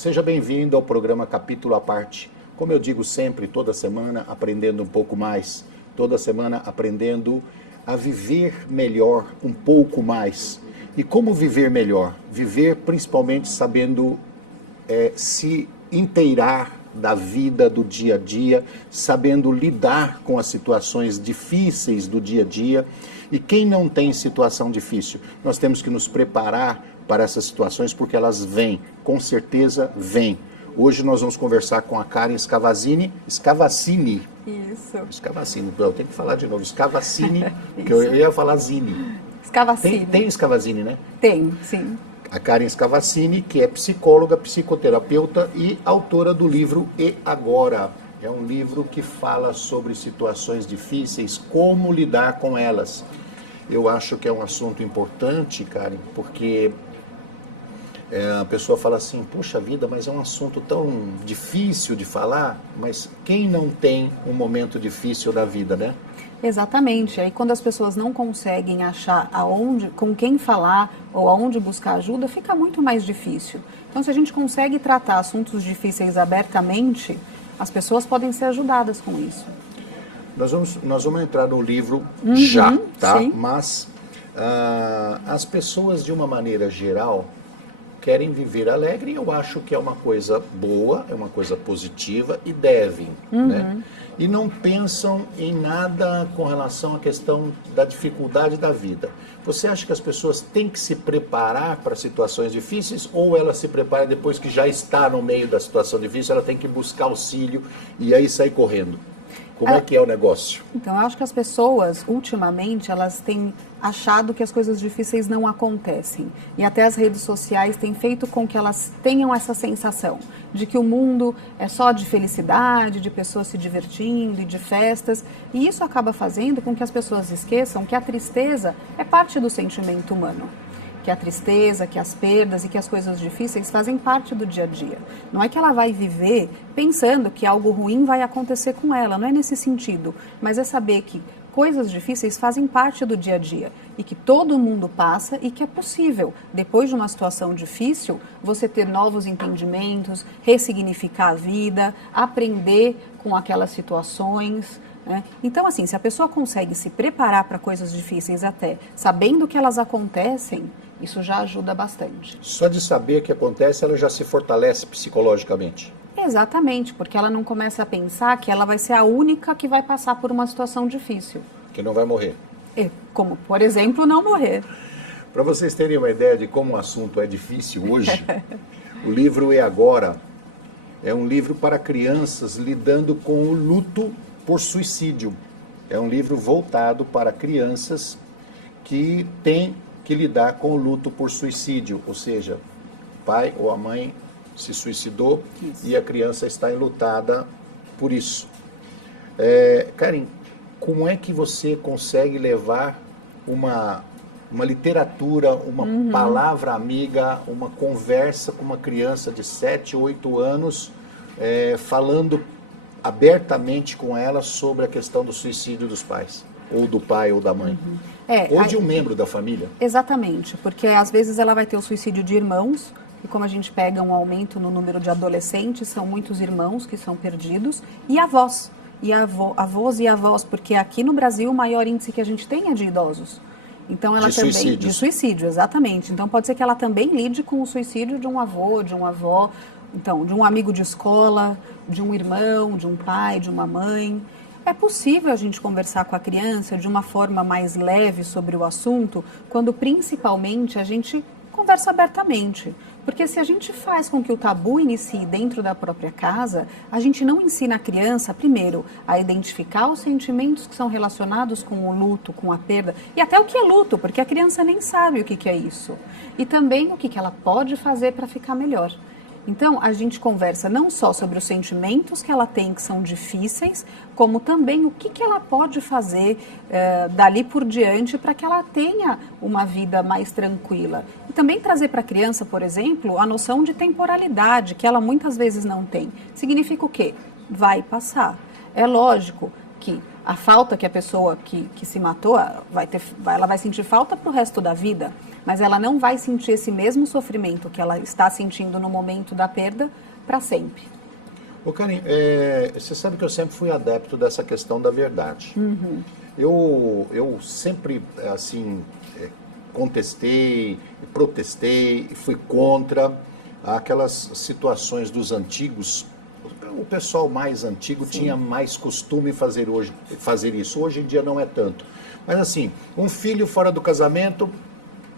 Seja bem-vindo ao programa Capítulo à Parte. Como eu digo sempre, toda semana aprendendo um pouco mais, toda semana aprendendo a viver melhor um pouco mais. E como viver melhor? Viver principalmente sabendo se inteirar da vida, do dia a dia, sabendo lidar com as situações difíceis do dia a dia. E quem não tem situação difícil? Nós temos que nos preparar para essas situações porque elas vêm, com certeza vêm. Hoje nós vamos conversar com a Karen Scavacini. Scavacini. Isso. Scavacini, eu tenho que falar de novo. Scavacini, que eu ia falar Zini. Scavacini. Tem Scavacini, né? Tem, sim. A Karen Scavacini, que é psicóloga, psicoterapeuta e autora do livro E Agora. É um livro que fala sobre situações difíceis, como lidar com elas. Eu acho que é um assunto importante, Karen, porque a pessoa fala assim, puxa vida, mas é um assunto tão difícil de falar, mas quem não tem um momento difícil da vida, né? Exatamente. Aí quando as pessoas não conseguem achar aonde, com quem falar ou aonde buscar ajuda, fica muito mais difícil. Então, se a gente consegue tratar assuntos difíceis abertamente, as pessoas podem ser ajudadas com isso. Nós vamos entrar no livro já, tá? Sim. Mas as pessoas, de uma maneira geral, querem viver alegre, e eu acho que é uma coisa boa, é uma coisa positiva e devem, né? E não pensam em nada com relação à questão da dificuldade da vida. Você acha que as pessoas têm que se preparar para situações difíceis ou ela se prepara depois que já está no meio da situação difícil, ela tem que buscar auxílio e aí sair correndo? Como é que é o negócio? Então, eu acho que as pessoas, ultimamente, elas têm achado que as coisas difíceis não acontecem. E até as redes sociais têm feito com que elas tenham essa sensação de que o mundo é só de felicidade, de pessoas se divertindo e de festas. E isso acaba fazendo com que as pessoas esqueçam que a tristeza é parte do sentimento humano. Que a tristeza, que as perdas e que as coisas difíceis fazem parte do dia a dia. Não é que ela vai viver pensando que algo ruim vai acontecer com ela, não é nesse sentido, mas é saber que coisas difíceis fazem parte do dia a dia e que todo mundo passa e que é possível, depois de uma situação difícil, você ter novos entendimentos, ressignificar a vida, aprender com aquelas situações. Então, assim, se a pessoa consegue se preparar para coisas difíceis até sabendo que elas acontecem, isso já ajuda bastante. Só de saber que acontece, ela já se fortalece psicologicamente. Exatamente, porque ela não começa a pensar que ela vai ser a única que vai passar por uma situação difícil. Que não vai morrer. Como, por exemplo, não morrer. Para vocês terem uma ideia de como o assunto é difícil hoje, o livro E Agora é um livro para crianças lidando com o luto por suicídio. É um livro voltado para crianças que têm que lidar com o luto por suicídio, ou seja, o pai ou a mãe se suicidou e a criança está enlutada por isso. Karen, como é que você consegue levar uma literatura, uma palavra amiga, uma conversa com uma criança de 7, 8 anos, falando abertamente com ela sobre a questão do suicídio dos pais, ou do pai ou da mãe, ou de um membro da família? Exatamente, porque às vezes ela vai ter o suicídio de irmãos, e como a gente pega um aumento no número de adolescentes, são muitos irmãos que são perdidos, e avós, avós e avós, porque aqui no Brasil o maior índice que a gente tem é de idosos. Então ela também de suicídio, exatamente. Então pode ser que ela também lide com o suicídio de um avô, de uma avó, então, de um amigo de escola, de um irmão, de um pai, de uma mãe. É possível a gente conversar com a criança de uma forma mais leve sobre o assunto, quando principalmente a gente conversa abertamente. Porque se a gente faz com que o tabu inicie dentro da própria casa, a gente não ensina a criança, primeiro, a identificar os sentimentos que são relacionados com o luto, com a perda, e até o que é luto, porque a criança nem sabe o que é isso. E também o que ela pode fazer para ficar melhor. Então, a gente conversa não só sobre os sentimentos que ela tem, que são difíceis, como também o que ela pode fazer dali por diante para que ela tenha uma vida mais tranquila. E também trazer para a criança, por exemplo, a noção de temporalidade, que ela muitas vezes não tem. Significa o quê? Vai passar. É lógico que a falta que a pessoa que se matou ela vai sentir falta para o resto da vida, mas ela não vai sentir esse mesmo sofrimento que ela está sentindo no momento da perda para sempre. Ô Karen, você sabe que eu sempre fui adepto dessa questão da verdade. Uhum. Eu sempre, assim, contestei, protestei, fui contra aquelas situações dos antigos. O pessoal mais antigo tinha mais costume fazer isso. Hoje em dia não é tanto. Mas assim, um filho fora do casamento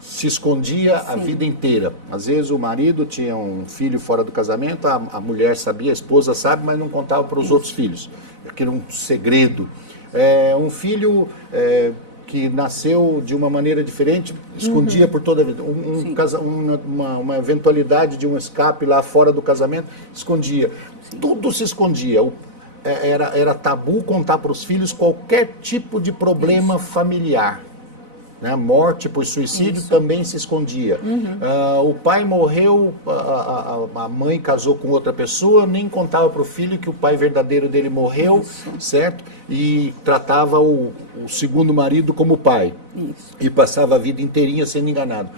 se escondia a vida inteira. Às vezes o marido tinha um filho fora do casamento, a mulher sabia, a esposa sabe, mas não contava para os outros filhos. Aquilo era um segredo. Um filho que nasceu de uma maneira diferente, escondia por toda a vida. Uma eventualidade de um escape lá fora do casamento, escondia. Sim. Tudo se escondia. Era tabu contar para os filhos qualquer tipo de problema familiar. Né? Morte por suicídio também se escondia. O pai morreu, a mãe casou com outra pessoa, nem contava para o filho que o pai verdadeiro dele morreu, certo? E tratava o segundo marido como pai. E passava a vida inteirinha sendo enganado.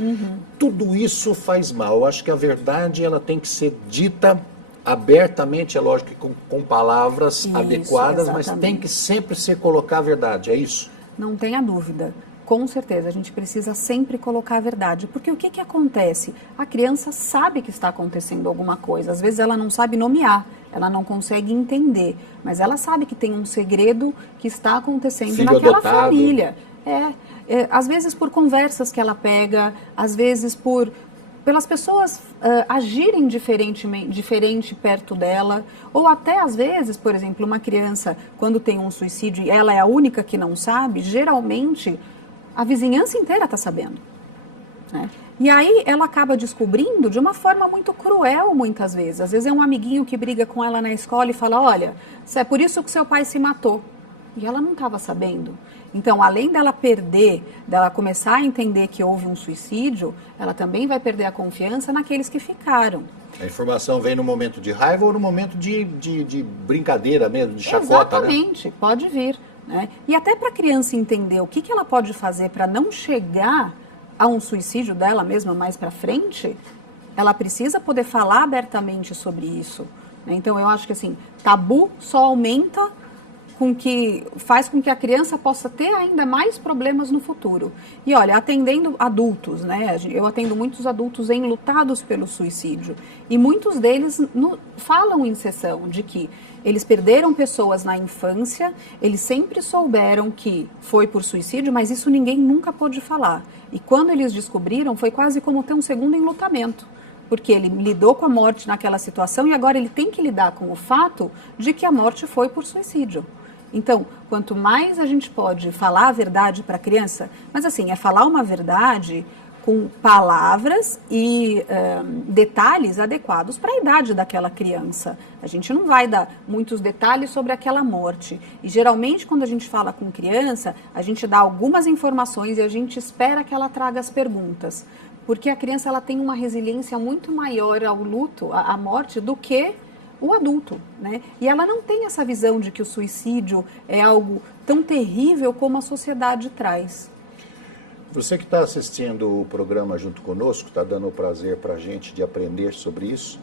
Tudo isso faz mal. Eu acho que a verdade ela tem que ser dita abertamente, é lógico que com palavras adequadas, mas tem que sempre se colocar a verdade, é isso? Não tenha dúvida. Com certeza, a gente precisa sempre colocar a verdade, porque o que acontece? A criança sabe que está acontecendo alguma coisa, às vezes ela não sabe nomear, ela não consegue entender, mas ela sabe que tem um segredo que está acontecendo naquela família. Às vezes por conversas que ela pega, às vezes pelas pessoas agirem diferente perto dela, ou até às vezes, por exemplo, uma criança, quando tem um suicídio e ela é a única que não sabe, geralmente a vizinhança inteira está sabendo. Né? E aí ela acaba descobrindo de uma forma muito cruel, muitas vezes. Às vezes é um amiguinho que briga com ela na escola e fala, olha, é por isso que seu pai se matou. E ela não estava sabendo. Então, além dela começar a entender que houve um suicídio, ela também vai perder a confiança naqueles que ficaram. A informação vem no momento de raiva ou no momento de brincadeira mesmo, de chacota, exatamente, né? Pode vir. Né? E até para a criança entender o que ela pode fazer para não chegar a um suicídio dela mesma mais para frente, ela precisa poder falar abertamente sobre isso. Né? Então, eu acho que assim, tabu só aumenta faz com que a criança possa ter ainda mais problemas no futuro. E olha, atendendo adultos, né? Eu atendo muitos adultos enlutados pelo suicídio. E muitos deles falam em sessão de que eles perderam pessoas na infância, eles sempre souberam que foi por suicídio, mas isso ninguém nunca pôde falar. E quando eles descobriram, foi quase como ter um segundo enlutamento. Porque ele lidou com a morte naquela situação e agora ele tem que lidar com o fato de que a morte foi por suicídio. Então, quanto mais a gente pode falar a verdade para a criança, mas assim, é falar uma verdade com palavras e detalhes adequados para a idade daquela criança. A gente não vai dar muitos detalhes sobre aquela morte. E geralmente, quando a gente fala com criança, a gente dá algumas informações e a gente espera que ela traga as perguntas. Porque a criança ela tem uma resiliência muito maior ao luto, à morte, do que o adulto, né? E ela não tem essa visão de que o suicídio é algo tão terrível como a sociedade traz. Você que está assistindo o programa junto conosco, está dando o prazer para a gente de aprender sobre isso,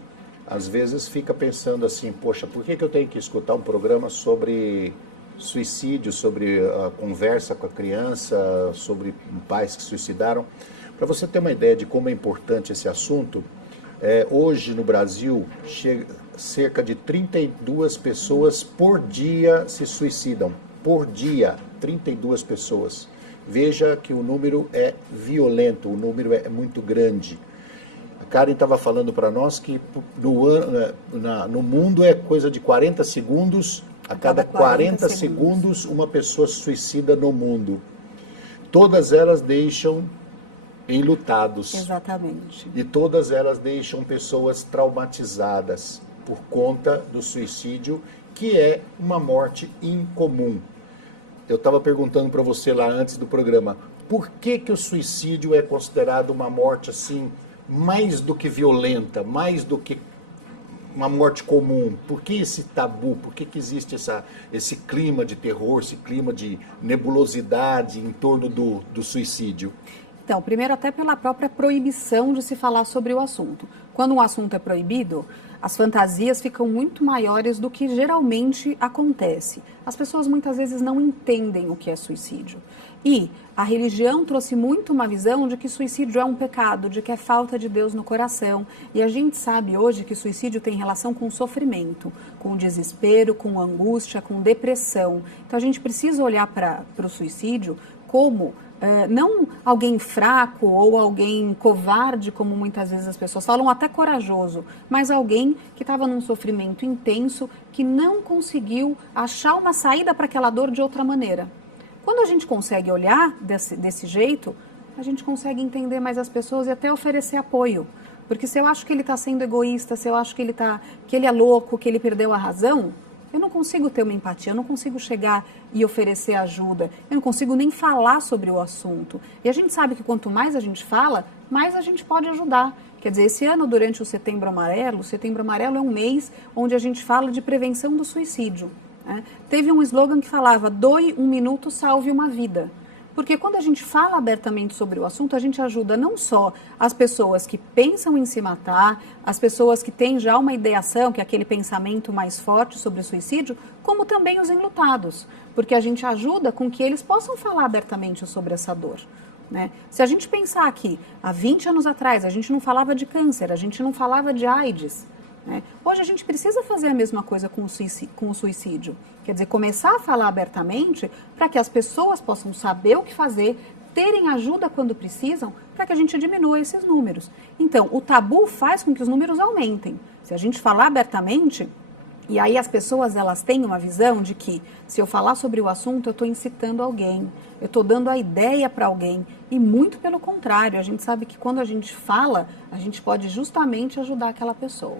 às vezes fica pensando assim, poxa, por que eu tenho que escutar um programa sobre suicídio, sobre a conversa com a criança, sobre pais que se suicidaram? Para você ter uma ideia de como é importante esse assunto, hoje no Brasil, cerca de 32 pessoas por dia se suicidam. Por dia, 32 pessoas. Veja que o número é violento, o número é muito grande. A Karen estava falando para nós que no mundo é coisa de 40 segundos, a cada 40 segundos uma pessoa se suicida no mundo. Todas elas deixam enlutados. Exatamente. E todas elas deixam pessoas traumatizadas por conta do suicídio, que é uma morte incomum. Eu estava perguntando para você lá antes do programa, por que o suicídio é considerado uma morte assim, mais do que violenta, mais do que uma morte comum? Por que esse tabu? Por que existe esse clima de terror, esse clima de nebulosidade em torno do suicídio? Então, primeiro até pela própria proibição de se falar sobre o assunto. Quando um assunto é proibido, as fantasias ficam muito maiores do que geralmente acontece. As pessoas muitas vezes não entendem o que é suicídio. E a religião trouxe muito uma visão de que suicídio é um pecado, de que é falta de Deus no coração. E a gente sabe hoje que suicídio tem relação com sofrimento, com desespero, com angústia, com depressão. Então a gente precisa olhar para o suicídio como não alguém fraco ou alguém covarde, como muitas vezes as pessoas falam, até corajoso, mas alguém que estava num sofrimento intenso, que não conseguiu achar uma saída para aquela dor de outra maneira. Quando a gente consegue olhar desse jeito, a gente consegue entender mais as pessoas e até oferecer apoio. Porque se eu acho que ele está sendo egoísta, se eu acho que ele é louco, que ele perdeu a razão, eu não consigo ter uma empatia, eu não consigo chegar e oferecer ajuda, eu não consigo nem falar sobre o assunto. E a gente sabe que quanto mais a gente fala, mais a gente pode ajudar. Quer dizer, esse ano, durante o Setembro Amarelo é um mês onde a gente fala de prevenção do suicídio. Né? Teve um slogan que falava, doe um minuto, salve uma vida. Porque quando a gente fala abertamente sobre o assunto, a gente ajuda não só as pessoas que pensam em se matar, as pessoas que têm já uma ideação, que é aquele pensamento mais forte sobre o suicídio, como também os enlutados. Porque a gente ajuda com que eles possam falar abertamente sobre essa dor. Né? Se a gente pensar aqui, há 20 anos atrás, a gente não falava de câncer, a gente não falava de AIDS. Né? Hoje a gente precisa fazer a mesma coisa com o suicídio. Quer dizer, começar a falar abertamente para que as pessoas possam saber o que fazer, terem ajuda quando precisam, para que a gente diminua esses números. Então, o tabu faz com que os números aumentem. Se a gente falar abertamente, e aí as pessoas elas têm uma visão de que se eu falar sobre o assunto, eu estou incitando alguém, eu estou dando a ideia para alguém. E muito pelo contrário, a gente sabe que quando a gente fala, a gente pode justamente ajudar aquela pessoa.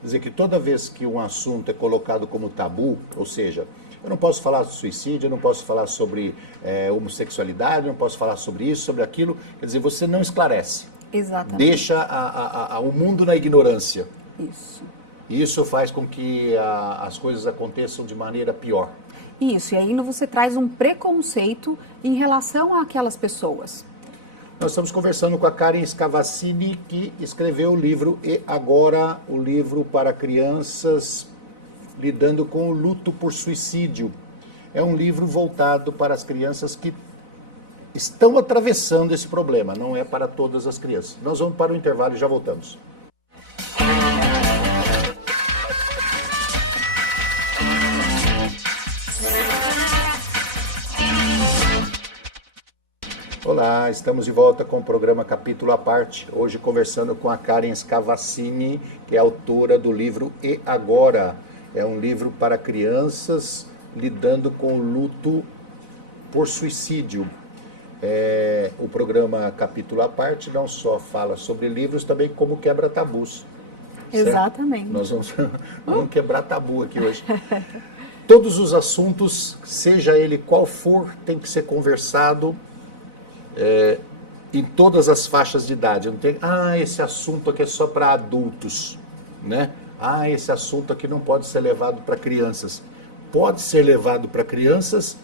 Quer dizer que toda vez que um assunto é colocado como tabu, ou seja, eu não posso falar sobre suicídio, eu não posso falar sobre homossexualidade, eu não posso falar sobre isso, sobre aquilo, quer dizer, você não esclarece. Exatamente. Deixa o mundo na ignorância. Isso. E isso faz com que as coisas aconteçam de maneira pior. Isso, e aí você traz um preconceito em relação àquelas pessoas. Nós estamos conversando com a Karen Scavassini, que escreveu o livro E Agora, o livro para crianças lidando com o luto por suicídio. É um livro voltado para as crianças que estão atravessando esse problema, não é para todas as crianças. Nós vamos para o intervalo e já voltamos. Olá, estamos de volta com o programa Capítulo à Parte, hoje conversando com a Karen Scavassini, que é autora do livro E Agora. É um livro para crianças lidando com o luto por suicídio. O programa Capítulo à Parte não só fala sobre livros, também como quebra tabus. Exatamente. Certo? Nós vamos quebrar tabu aqui hoje. Todos os assuntos, seja ele qual for, tem que ser conversado em todas as faixas de idade. Não tem, esse assunto aqui é só para adultos, né? Esse assunto aqui não pode ser levado para crianças. Pode ser levado para crianças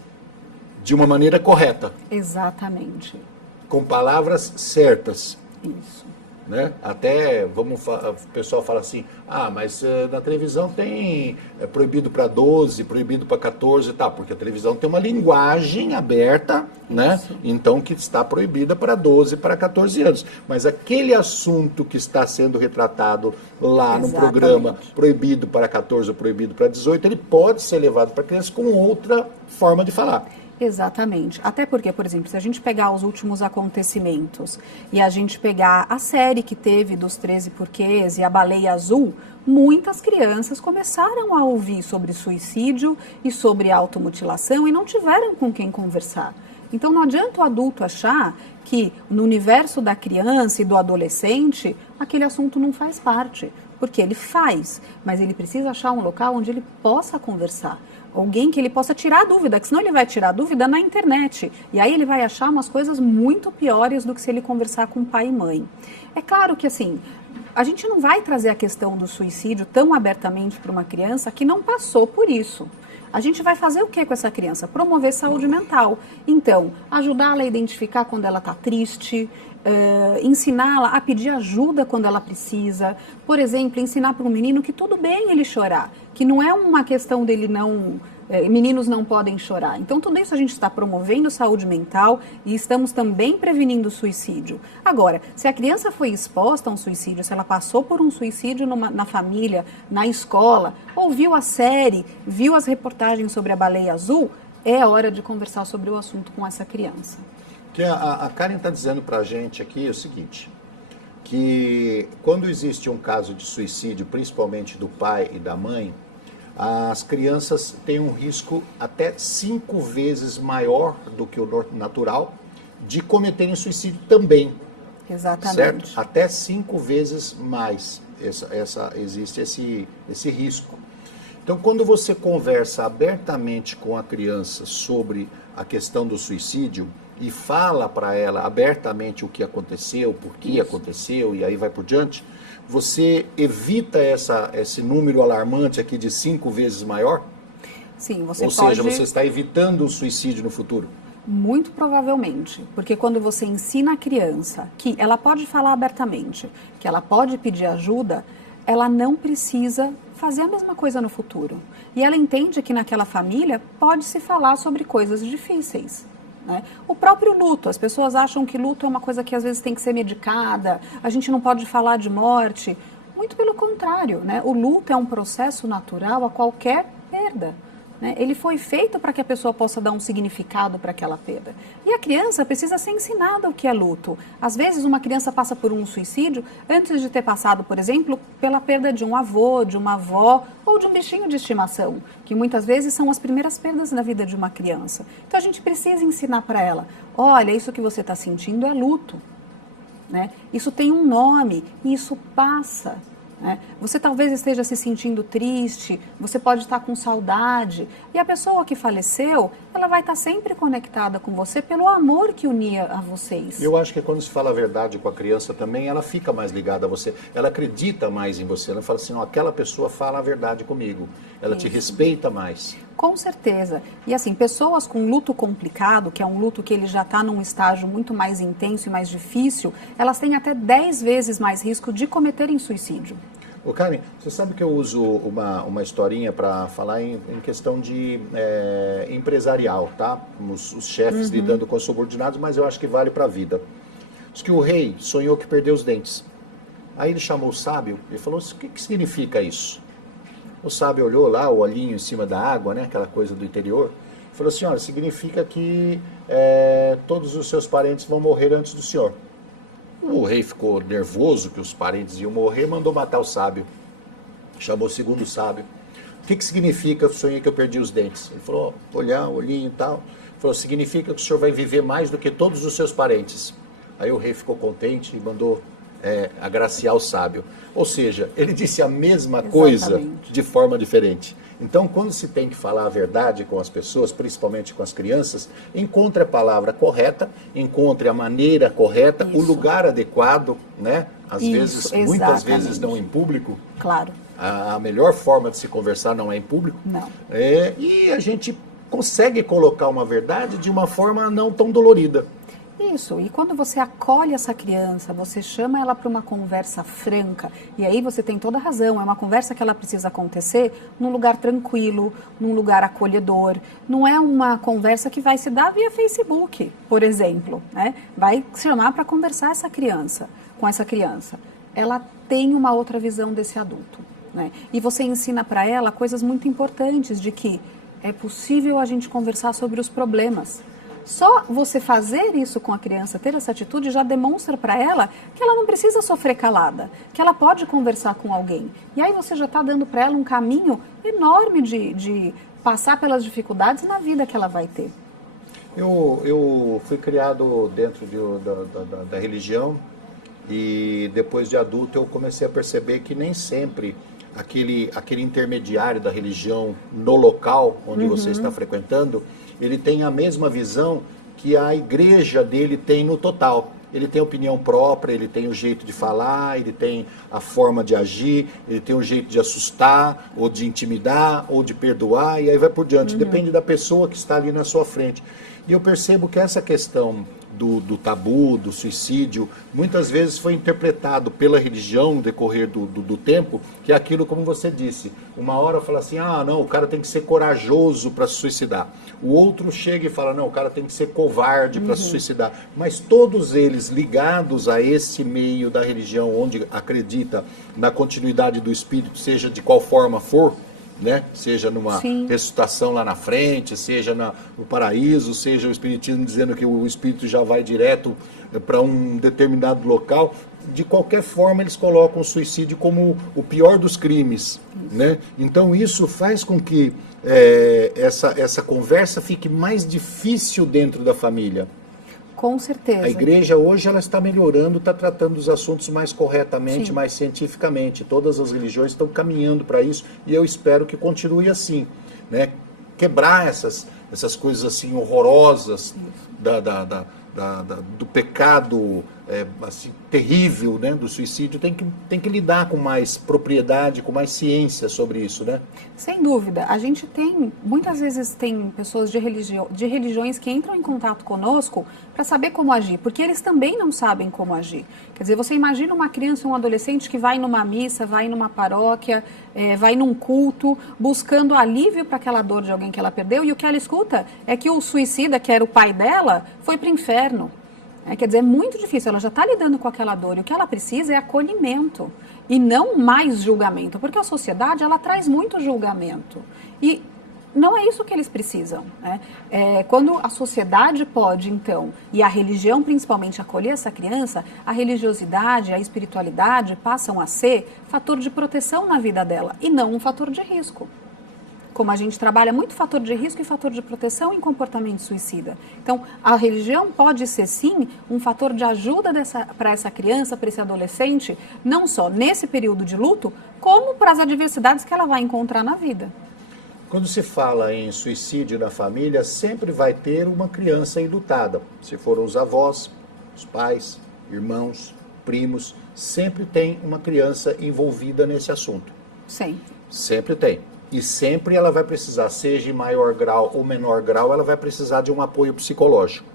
de uma maneira correta. Exatamente. Com palavras certas. Isso. Né? Até, o pessoal fala assim, mas na televisão tem proibido para 12, proibido para 14 e tal, porque a televisão tem uma linguagem aberta, né? Então que está proibida para 12, para 14 anos. Mas aquele assunto que está sendo retratado lá no programa, proibido para 14 ou proibido para 18, ele pode ser levado para criança com outra forma de falar. Exatamente. Até porque, por exemplo, se a gente pegar os últimos acontecimentos e a gente pegar a série que teve dos 13 Porquês e a Baleia Azul, muitas crianças começaram a ouvir sobre suicídio e sobre automutilação e não tiveram com quem conversar. Então não adianta o adulto achar que no universo da criança e do adolescente aquele assunto não faz parte, porque ele faz, mas ele precisa achar um local onde ele possa conversar. Alguém que ele possa tirar a dúvida, que senão ele vai tirar a dúvida na internet. E aí ele vai achar umas coisas muito piores do que se ele conversar com pai e mãe. É claro que assim, a gente não vai trazer a questão do suicídio tão abertamente para uma criança que não passou por isso. A gente vai fazer o que com essa criança? Promover saúde mental. Então, ajudá-la a identificar quando ela está triste, ensiná-la a pedir ajuda quando ela precisa. Por exemplo, ensinar para um menino que tudo bem ele chorar, que não é uma questão dele não... meninos não podem chorar. Então, tudo isso a gente está promovendo saúde mental e estamos também prevenindo o suicídio. Agora, se a criança foi exposta a um suicídio, se ela passou por um suicídio na família, na escola, ouviu a série, viu as reportagens sobre a baleia azul, é hora de conversar sobre o assunto com essa criança. Que a Karen está dizendo para a gente aqui o seguinte, que quando existe um caso de suicídio, principalmente do pai e da mãe, as crianças têm um risco até 5 vezes maior do que o natural de cometerem suicídio também. Exatamente. Certo? Até 5 vezes mais existe esse risco. Então, quando você conversa abertamente com a criança sobre a questão do suicídio e fala para ela abertamente o que aconteceu, por que aconteceu e aí vai por diante, você evita esse número alarmante aqui de 5 vezes maior? Sim, você Ou pode... seja, você está evitando o suicídio no futuro? Muito provavelmente, porque quando você ensina a criança que ela pode falar abertamente, que ela pode pedir ajuda, ela não precisa fazer a mesma coisa no futuro. E ela entende que naquela família pode-se falar sobre coisas difíceis. Né? O próprio luto, as pessoas acham que luto é uma coisa que às vezes tem que ser medicada, a gente não pode falar de morte. Muito pelo contrário, né? O luto é um processo natural a qualquer perda. Né? Ele foi feito para que a pessoa possa dar um significado para aquela perda. E a criança precisa ser ensinada o que é luto. Às vezes uma criança passa por um suicídio antes de ter passado, por exemplo, pela perda de um avô, de uma avó ou de um bichinho de estimação, que muitas vezes são as primeiras perdas na vida de uma criança. Então a gente precisa ensinar para ela, olha, isso que você está sentindo é luto. Né? Isso tem um nome e isso passa. Né? Você talvez esteja se sentindo triste, você pode estar com saudade, e a pessoa que faleceu, ela vai estar sempre conectada com você pelo amor que unia a vocês. Eu acho que quando se fala a verdade com a criança também, ela fica mais ligada a você, ela acredita mais em você, ela fala assim, não, aquela pessoa fala a verdade comigo, ela te respeita mais. Com certeza. E assim, pessoas com luto complicado, que é um luto que ele já está num estágio muito mais intenso e mais difícil, elas têm até 10 vezes mais risco de cometerem suicídio. Ô Karen, você sabe que eu uso uma historinha para falar em questão de empresarial, tá? Os chefes lidando com os subordinados, mas eu acho que vale para a vida. Diz que o rei sonhou que perdeu os dentes. Aí ele chamou o sábio e falou, o que significa isso? O sábio olhou lá, o olhinho em cima da água, né, aquela coisa do interior, e falou assim, olha, significa que todos os seus parentes vão morrer antes do senhor. O rei ficou nervoso que os parentes iam morrer, mandou matar o sábio. Chamou o segundo sábio. O que significa o sonho que eu perdi os dentes? Ele falou, olhar, olhinho e tal. Ele falou, significa que o senhor vai viver mais do que todos os seus parentes. Aí o rei ficou contente e mandou agraciar o sábio. Ou seja, ele disse a mesma coisa de forma diferente. Então, quando se tem que falar a verdade com as pessoas, principalmente com as crianças, encontre a palavra correta, encontre a maneira correta, o lugar adequado, né? Às vezes, muitas vezes não em público. Claro. A melhor forma de se conversar não é em público. Não. E a gente consegue colocar uma verdade de uma forma não tão dolorida. Isso, e quando você acolhe essa criança, você chama ela para uma conversa franca, e aí você tem toda a razão, é uma conversa que ela precisa acontecer num lugar tranquilo, num lugar acolhedor, não é uma conversa que vai se dar via Facebook, por exemplo, né? Vai chamar para conversar com essa criança. Ela tem uma outra visão desse adulto, né? E você ensina para ela coisas muito importantes de que é possível a gente conversar sobre os problemas. Só você fazer isso com a criança, ter essa atitude, já demonstra para ela que ela não precisa sofrer calada, que ela pode conversar com alguém. E aí você já está dando para ela um caminho enorme de passar pelas dificuldades na vida que ela vai ter. Eu fui criado dentro da religião e depois de adulto eu comecei a perceber que nem sempre aquele intermediário da religião no local onde você está frequentando, ele tem a mesma visão que a igreja dele tem no total. ele tem a opinião própria, ele tem o jeito de falar, ele tem a forma de agir, ele tem o jeito de assustar, ou de intimidar, ou de perdoar, e aí vai por diante. Depende da pessoa que está ali na sua frente. E eu percebo que essa questão do tabu, do suicídio, muitas vezes foi interpretado pela religião no decorrer do tempo, que é aquilo, como você disse, uma hora fala assim, ah, não, o cara tem que ser corajoso para se suicidar. O outro chega e fala, não, o cara tem que ser covarde para se suicidar. Mas todos eles ligados a esse meio da religião, onde acredita na continuidade do espírito, seja de qual forma for, né? Seja numa ressuscitação lá na frente, seja no paraíso, seja o espiritismo dizendo que o espírito já vai direto para um determinado local. De qualquer forma, eles colocam o suicídio como o pior dos crimes, né? Então isso faz com que essa conversa fique mais difícil dentro da família. Com certeza. A igreja hoje ela está melhorando, está tratando os assuntos mais corretamente, mais cientificamente. Todas as religiões estão caminhando para isso e eu espero que continue assim, né? Quebrar essas coisas assim horrorosas do pecado assim, terrível, né, do suicídio. Tem que lidar com mais propriedade, com mais ciência sobre isso, né? Sem dúvida. A gente muitas vezes tem pessoas de religiões que entram em contato conosco para saber como agir, porque eles também não sabem como agir. Quer dizer, você imagina uma criança, um adolescente que vai numa missa, vai numa paróquia, vai num culto, buscando alívio para aquela dor de alguém que ela perdeu, e o que ela escuta é que o suicida, que era o pai dela, foi para o inferno. Quer dizer, é muito difícil, ela já está lidando com aquela dor, e o que ela precisa é acolhimento, e não mais julgamento, porque a sociedade, ela traz muito julgamento, e não é isso que eles precisam, né? Quando a sociedade pode, então, e a religião principalmente acolher essa criança, a religiosidade, a espiritualidade passam a ser fator de proteção na vida dela, e não um fator de risco. Como a gente trabalha muito fator de risco e fator de proteção em comportamento suicida. Então, a religião pode ser, sim, um fator de ajuda para essa criança, para esse adolescente, não só nesse período de luto, como para as adversidades que ela vai encontrar na vida. Quando se fala em suicídio na família, sempre vai ter uma criança enlutada. Se foram os avós, os pais, irmãos, primos, sempre tem uma criança envolvida nesse assunto. Sim. Sempre tem. E sempre ela vai precisar, seja em maior grau ou menor grau, ela vai precisar de um apoio psicológico.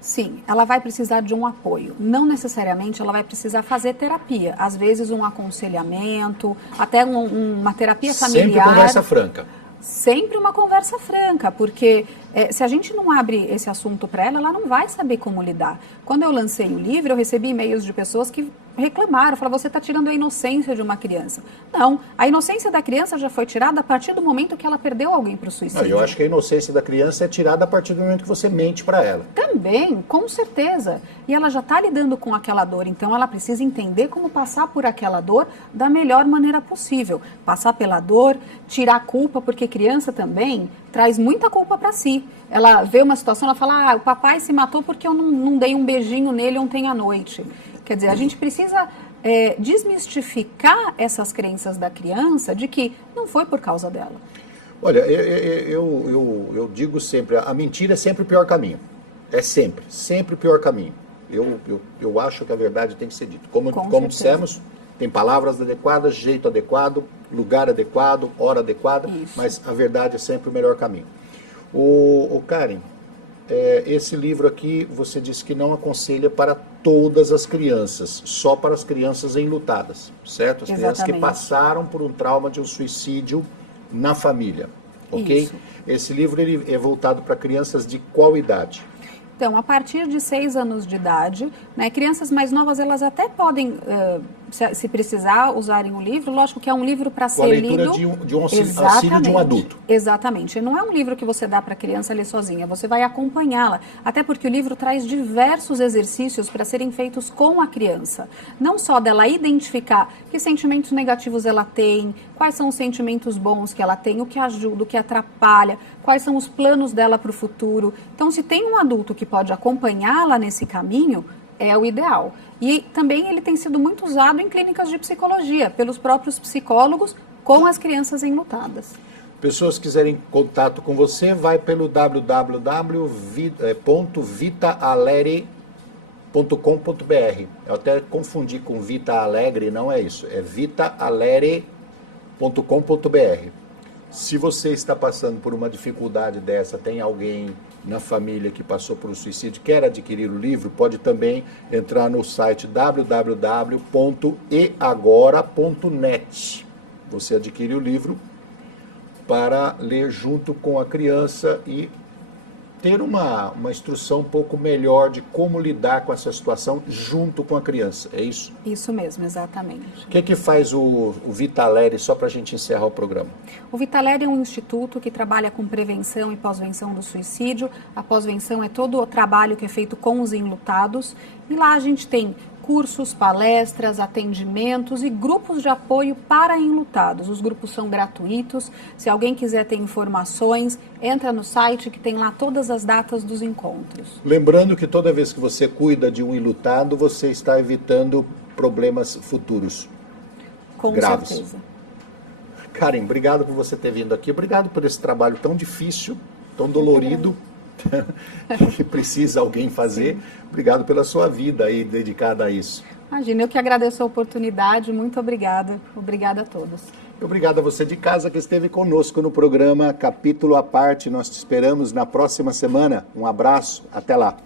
Sim, ela vai precisar de um apoio. Não necessariamente ela vai precisar fazer terapia. Às vezes um aconselhamento, até uma terapia familiar. Sempre conversa franca. Sempre uma conversa franca, porque se a gente não abre esse assunto para ela, ela não vai saber como lidar. Quando eu lancei o livro, eu recebi e-mails de pessoas que reclamaram, falaram, você está tirando a inocência de uma criança. Não, a inocência da criança já foi tirada a partir do momento que ela perdeu alguém para o suicídio. Eu acho que a inocência da criança é tirada a partir do momento que você mente para ela. Também, com certeza. E ela já está lidando com aquela dor, então ela precisa entender como passar por aquela dor da melhor maneira possível. Passar pela dor, tirar a culpa, porque criança também traz muita culpa para si. Ela vê uma situação, ela fala, o papai se matou porque eu não dei um beijinho nele ontem à noite. Quer dizer, a gente precisa desmistificar essas crenças da criança de que não foi por causa dela. Olha, eu digo sempre, a mentira é sempre o pior caminho. É sempre o pior caminho. Eu acho que a verdade tem que ser dita. Como dissemos, tem palavras adequadas, jeito adequado, lugar adequado, hora adequada, mas a verdade é sempre o melhor caminho. Karen, esse livro aqui, você disse que não aconselha para todas as crianças, só para as crianças enlutadas, certo? As crianças que passaram por um trauma de um suicídio na família, ok? Isso. Esse livro ele é voltado para crianças de qual idade? Então, a partir de 6 anos de idade, né, crianças mais novas, elas até podem, se precisar, usarem o livro. Lógico que é um livro para ser lido... Com a leitura de um auxílio de um adulto. Exatamente. Não é um livro que você dá para a criança ler sozinha, você vai acompanhá-la. Até porque o livro traz diversos exercícios para serem feitos com a criança. Não só dela identificar que sentimentos negativos ela tem, quais são os sentimentos bons que ela tem, o que ajuda, o que atrapalha, quais são os planos dela para o futuro. Então, se tem um adulto que pode acompanhá-la nesse caminho, é o ideal. E também ele tem sido muito usado em clínicas de psicologia, pelos próprios psicólogos, com as crianças enlutadas. Pessoas que quiserem contato com você, vai pelo www.vitaaleri.com Eu até confundi com Vita Alegre, não é isso. É vitaalere.com.br. Se você está passando por uma dificuldade dessa, tem alguém na família que passou por um suicídio, quer adquirir o livro, pode também entrar no site www.eagora.net. Você adquire o livro para ler junto com a criança e ter uma instrução um pouco melhor de como lidar com essa situação junto com a criança, é isso? Isso mesmo, exatamente. O que faz o Vita Alegre, só para a gente encerrar o programa? O Vita Alegre é um instituto que trabalha com prevenção e pós-venção do suicídio. A pós-venção é todo o trabalho que é feito com os enlutados. E lá a gente tem cursos, palestras, atendimentos e grupos de apoio para enlutados. Os grupos são gratuitos. Se alguém quiser ter informações, entra no site que tem lá todas as datas dos encontros. Lembrando que toda vez que você cuida de um enlutado, você está evitando problemas futuros. Com graves. certeza. Karen, obrigado por você ter vindo aqui. Obrigado por esse trabalho tão difícil, tão dolorido, que precisa alguém fazer. Sim. Obrigado pela sua vida aí dedicada a isso. Imagina, eu que agradeço a oportunidade. Muito obrigada. Obrigada a todos. Obrigado a você de casa que esteve conosco no programa Capítulo à Parte. Nós te esperamos na próxima semana. Um abraço. Até lá.